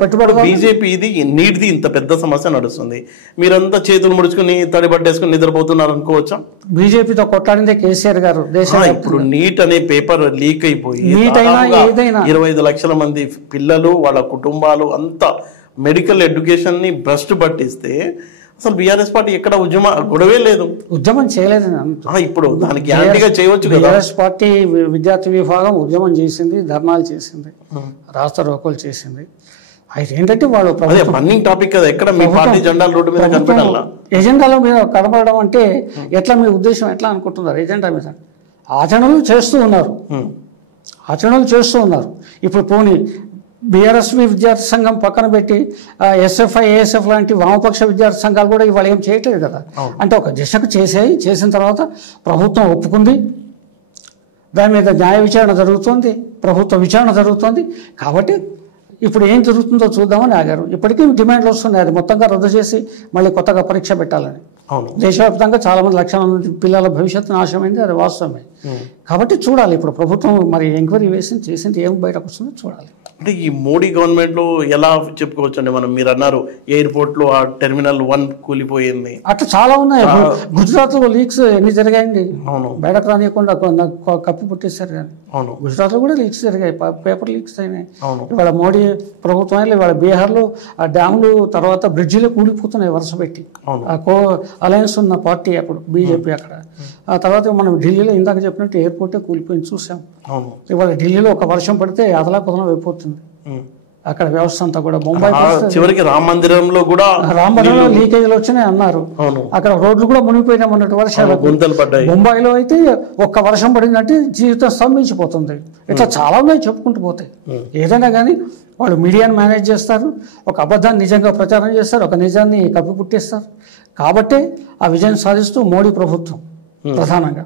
పెట్టుబడి బీజేపీ ఇది నీటిది ఇంత పెద్ద సమస్య నడుస్తుంది, మీరంతా చేతులు ముడుచుకుని తడిబట్టేసుకుని నిద్రపోతున్నారు అనుకోవచ్చా? బీజేపీతో కొట్లాడిందే కేసీఆర్ గారు. ఇప్పుడు నీట్ అనే పేపర్ లీక్ అయిపోయి 25 లక్షల మంది పిల్లలు వాళ్ళ కుటుంబాలు అంతా మెడికల్ ఎడ్యుకేషన్ ని భ్రష్టు పట్టిస్తే అసలు బీఆర్ఎస్ పార్టీ ఎక్కడ గొడవే లేదు, ఉద్యమం చేయలేదు. ఇప్పుడు దానికి యాంటీగా చేయవచ్చు కదా. బీఆర్ఎస్ పార్టీ విద్యార్థి విభాగం ఉద్యమం చేసింది, ధర్నాలు చేసింది, రాష్ట్ర రోకోలు చేసింది. అయితే ఏంటంటే వాళ్ళు రన్నింగ్ టాపిక్ కదా, ఎక్కడ మీ పార్టీ జెండాలు రోడ్డు మీద కనపడాలా? ఎజెండాలో మీద కనపడడం అంటే ఎట్లా, మీ ఉద్దేశం ఎట్లా అనుకుంటున్నారు? ఎజెండా మీద ఆచరణలు చేస్తూ ఉన్నారు. ఇప్పుడు పోనీ బీఆర్ఎస్వి విద్యార్థి సంఘం పక్కన పెట్టి ఎస్ఎఫ్ఐ ఏఎస్ఎఫ్ లాంటి వామపక్ష విద్యార్థి సంఘాలు కూడా ఇవాళ ఏం చేయట్లేదు కదా. అంటే ఒక దిశకు చేసిన తర్వాత ప్రభుత్వం ఒప్పుకుంది, దాని మీద న్యాయ విచారణ జరుగుతుంది, ప్రభుత్వ విచారణ జరుగుతుంది. కాబట్టి ఇప్పుడు ఏం జరుగుతుందో చూద్దామని ఆగారు. ఇప్పటికీ డిమాండ్లు వస్తున్నాయి, అది మొత్తంగా రద్దు చేసి మళ్ళీ కొత్తగా పరీక్ష పెట్టాలని. దేశవ్యాప్తంగా చాలా మంది లక్షల మంది పిల్లల భవిష్యత్తు నాశనమైంది, అది వాస్తవమే. కాబట్టి చూడాలి ఇప్పుడు ప్రభుత్వం మరి ఎంక్వైరీ చేసింది ఏం బయటకు వస్తుందో చూడాలి. అంటే ఈ మోడీ గవర్నమెంట్ లో ఎలా చెప్పుకోవచ్చు అండి మనం? మీరు అన్నారు ఎయిర్పోర్ట్ లో ఆ టెర్మినల్ 1 కూలిపోయింది, అట్లా చాలా ఉన్నాయి. గుజరాత్ లో లీక్స్ ఎన్ని జరిగాయండి, బయటకు రానియకుండా కప్పి పుట్టేశారు. కానీ గుజరాత్ లో కూడా లీక్స్ జరిగాయి, పేపర్ లీక్స్ అయినాయి. ఇవాళ మోడీ ప్రభుత్వం ఇవాళ బీహార్లో ఆ డ్యాములు తర్వాత బ్రిడ్జిలే కూలిపోతున్నాయి వరుస పెట్టి. అలయన్స్ ఉన్న పార్టీ అప్పుడు బీజేపీ అక్కడ. ఆ తర్వాత మనం ఢిల్లీలో ఇందాక చెప్పినట్టు ఎయిర్పోర్టే కూలిపోయింది చూసాం. ఇవాళ ఢిల్లీలో ఒక వర్షం పడితే అదలాకుదలం అయిపోతుంది అక్కడ వ్యవస్థ అంతా కూడా. చివరికి రామ మందిరంలో లీకేజీలు వచ్చినాయి అన్నారు, అక్కడ రోడ్లు కూడా మునిగిపోయినా మొన్నటి వర్షాలు. ముంబైలో అయితే ఒక్క వర్షం పడిందంటే జీవితం స్తంభించిపోతుంది. ఇట్లా చాలా ఉన్నాయి చెప్పుకుంటూ పోతాయి. ఏదైనా కానీ వాళ్ళు మీడియాను మేనేజ్ చేస్తారు, ఒక అబద్ధాన్ని నిజంగా ప్రచారం చేస్తారు, ఒక నిజాన్ని కప్పిపుట్టేస్తారు. కాబట్టే ఆ విజయం సాధిస్తూ మోడీ ప్రభుత్వం ప్రధానంగా